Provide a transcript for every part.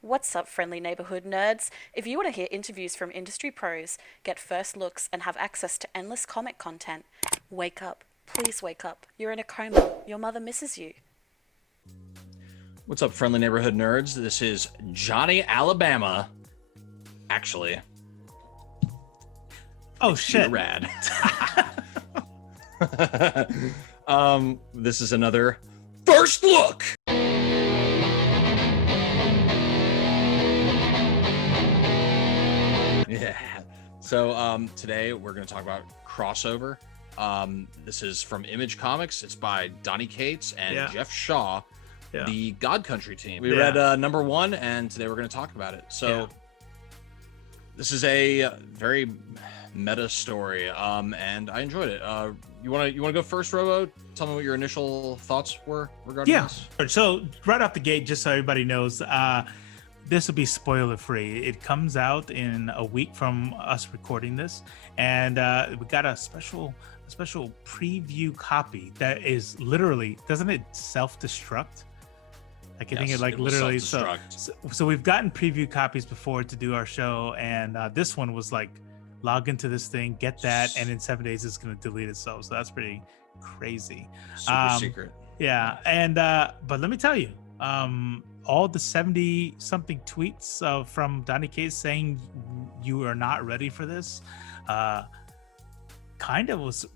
What's up, friendly neighborhood nerds? If you want to hear interviews from industry pros, get first looks, and have access to endless comic content, wake up. Please wake up. You're in a coma. Your mother misses you. What's up, friendly neighborhood nerds? This is Johnny Alabama. Actually, Oh it's shit! Rad. This is another first look. Yeah. So today we're going to talk about crossover. This is from Image Comics. It's by Donny Cates and Geoff Shaw, the God Country team. We read number 1, and today we're going to talk about it. So this is a very meta story, and I enjoyed it. You want to go first, Robo? Tell me what your initial thoughts were regarding this. So right off the gate, just so everybody knows, this will be spoiler free. It comes out in a week from us recording this, and we got a special preview copy that is literally, doesn't it self-destruct? Like I think it literally so we've gotten preview copies before to do our show, and this one was like, log into this thing, get that, and in 7 days it's going to delete itself. So that's pretty crazy. Super secret. Yeah, and but let me tell you, all the 70 something tweets from Donny Cates saying you are not ready for this, kind of was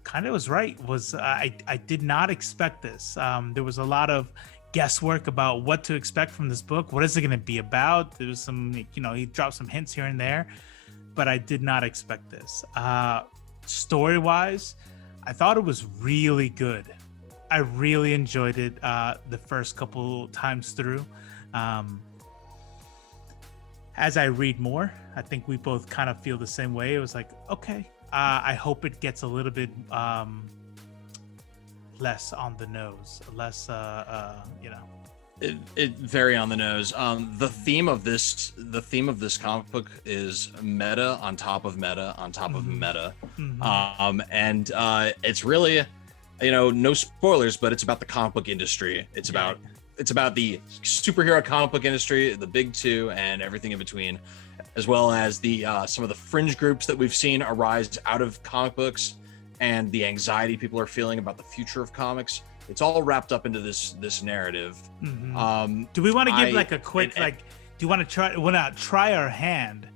right. I did not expect this. There was a lot of guesswork about what to expect from this book. What is it going to be about? There was some, he dropped some hints here and there, but I did not expect this. Story wise, I thought it was really good. I really enjoyed it the first couple times through. As I read more, I think we both kind of feel the same way. It was like, okay, I hope it gets a little bit less on the nose, less It very on the nose. The theme of this comic book is meta on top of meta on top of meta. And it's really, no spoilers, but it's about the comic book industry. It's about the superhero comic book industry, the big two, and everything in between, as well as the some of the fringe groups that we've seen arise out of comic books and the anxiety people are feeling about the future of comics. It's all wrapped up into this narrative. Do we want to give like a quick do you want to try our hand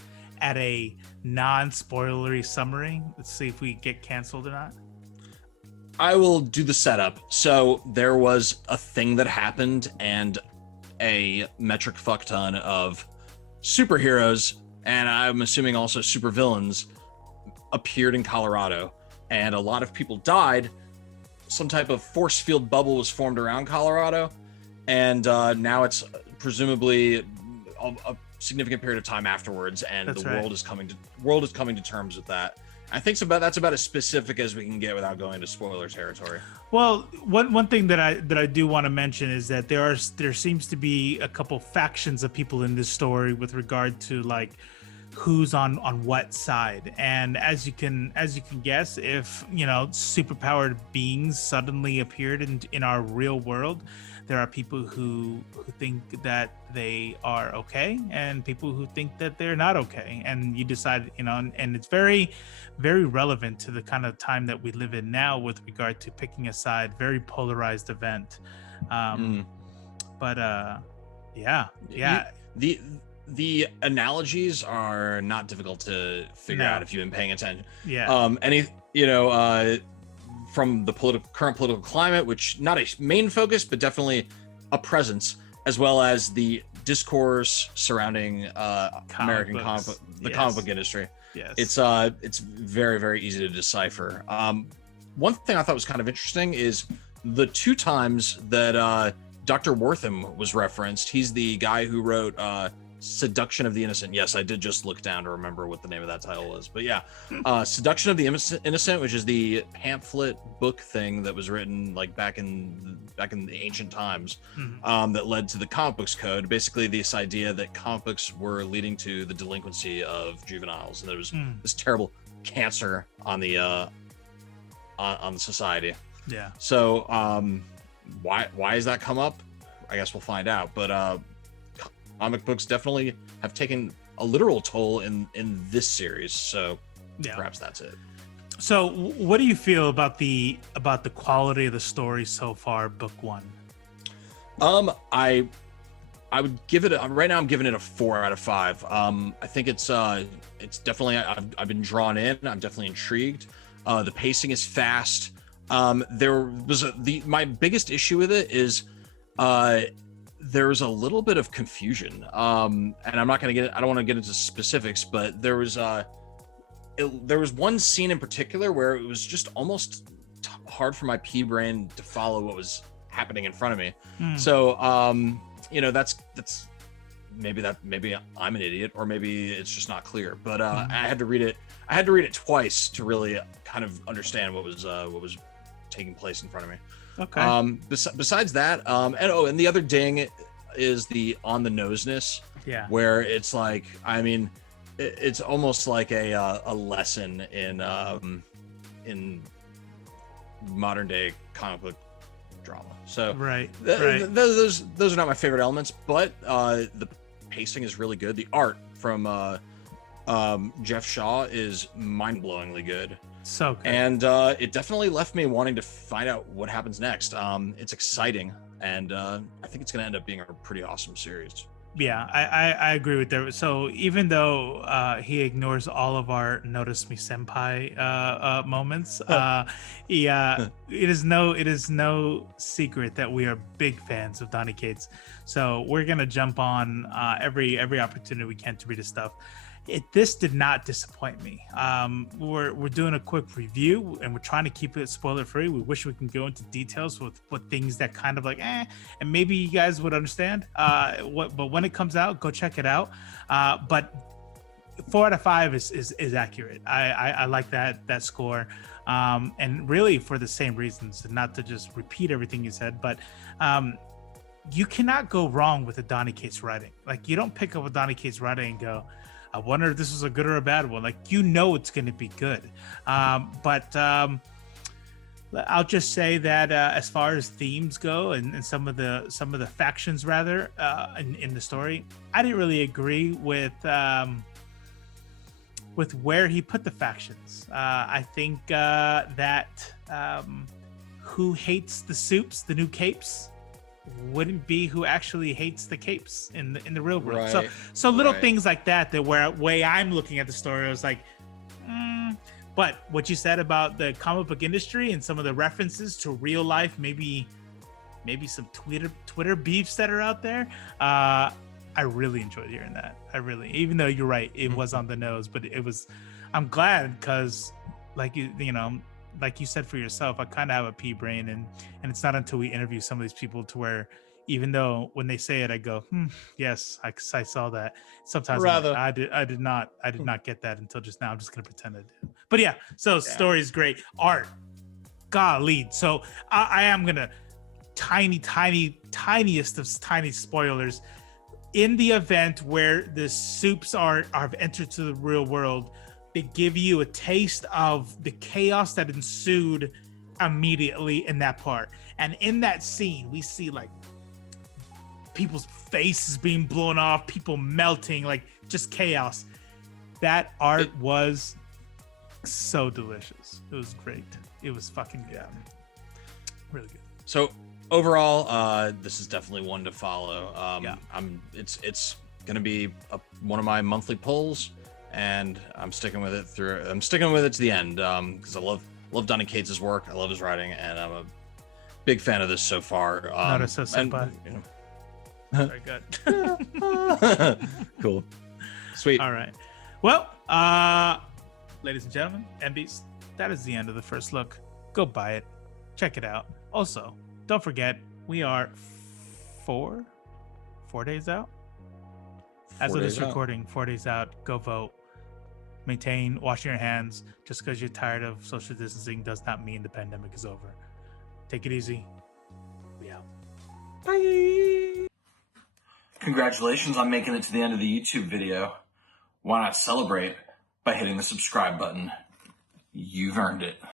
at a non-spoilery summary? Let's see if we get canceled or not. I will do the setup. So there was a thing that happened, and a metric fuck ton of superheroes, and I'm assuming also supervillains, appeared in Colorado, and a lot of people died. Some type of force field bubble was formed around Colorado, and now it's presumably a significant period of time afterwards, and world is coming to terms with that. I think that's about as specific as we can get without going to spoiler territory. Well, one thing that I do want to mention is that there seems to be a couple factions of people in this story with regard to like who's on what side. And as you can guess, if superpowered beings suddenly appeared in our real world, there are people who think that they are okay and people who think that they're not okay, and you decide, and it's very, very relevant to the kind of time that we live in now with regard to picking a side. Very polarized event. The analogies are not difficult to figure out if you've been paying attention. From the current political climate, which not a main focus, but definitely a presence, as well as the discourse surrounding American comic book industry. Yes. It's very, very easy to decipher. One thing I thought was kind of interesting is the 2 times that Dr. Wortham was referenced. He's the guy who wrote Seduction of the Innocent. Yes, I did just look down to remember what the name of that title was, but yeah, Seduction of the Innocent, which is the pamphlet book thing that was written like back in the ancient times, that led to the comic books code. Basically, this idea that comic books were leading to the delinquency of juveniles, and there was this terrible cancer on the society. Yeah. So why does that come up? I guess we'll find out. But comic books definitely have taken a literal toll in this series. So perhaps that's it. So what do you feel about the quality of the story so far, book 1? I would give it right now I'm giving it a 4 out of 5. I think it's definitely, I've been drawn in. I'm definitely intrigued. The pacing is fast. There was my biggest issue with it is there's a little bit of confusion. And I don't want to get into specifics, but there was one scene in particular where it was just almost hard for my pea brain to follow what was happening in front of me. So that's maybe I'm an idiot, or maybe it's just not clear, but I had to read it twice to really kind of understand what was taking place in front of me. Okay. Besides that, and the other ding is the on the noseness, where it's like, I mean, it's almost like a lesson in modern day comic book drama. So those are not my favorite elements, but the pacing is really good. The art from Geoff Shaw is mind-blowingly good. So good. And it definitely left me wanting to find out what happens next. It's exciting, and I think it's going to end up being a pretty awesome series. Yeah, I agree with that. So even though he ignores all of our notice me senpai moments, it is no secret that we are big fans of Donny Cates. So we're gonna jump on every opportunity we can to read his stuff. This did not disappoint me. We're doing a quick review, and we're trying to keep it spoiler free. We wish we can go into details with what things that kind of like and maybe you guys would understand. But when it comes out, go check it out. But 4 out of 5 is accurate. I like that score, and really for the same reasons. And not to just repeat everything you said, but you cannot go wrong with a Donny Cates writing. Like, you don't pick up a Donny Cates writing and go, I wonder if this is a good or a bad one. Like, it's going to be good. But I'll just say that as far as themes go, and some of the factions rather in the story, I didn't really agree with where he put the factions. I think that who hates the soups, the new capes, wouldn't be who actually hates the capes in the real world. Right. So little things like that way I'm looking at the story, I was like, But what you said about the comic book industry and some of the references to real life, maybe some Twitter beefs that are out there, I really enjoyed hearing that. Even though you're right, it was on the nose, but I'm glad, because like like you said for yourself, I kind of have a pea brain, and it's not until we interview some of these people to where, even though when they say it, I go, yes, I saw that. Sometimes like, I did not get that until just now. I'm just gonna pretend I did. But yeah, so story's great, art, golly. So I am gonna tiniest of tiny spoilers. In the event where the soups are entered to the real world, they give you a taste of the chaos that ensued immediately in that part. And in that scene, we see like people's faces being blown off, people melting, like just chaos. That art was so delicious. It was great. It was fucking good. Really good. So overall, this is definitely one to follow. It's gonna be one of my monthly pulls, and I'm sticking with it to the end, because I love Donny Cates' work. I love his writing, and I'm a big fan of this so far. Not a senpai. Very good. Cool. Sweet. All right. Well, ladies and gentlemen, MBs, that is the end of the first look. Go buy it. Check it out. Also, don't forget, we are 4 days out. As of this recording, 4 days out. Go vote. Maintain washing your hands. Just because you're tired of social distancing does not mean the pandemic is over. Take it easy. We out. Bye. Congratulations on making it to the end of the YouTube video. Why not celebrate by hitting the subscribe button? You've earned it.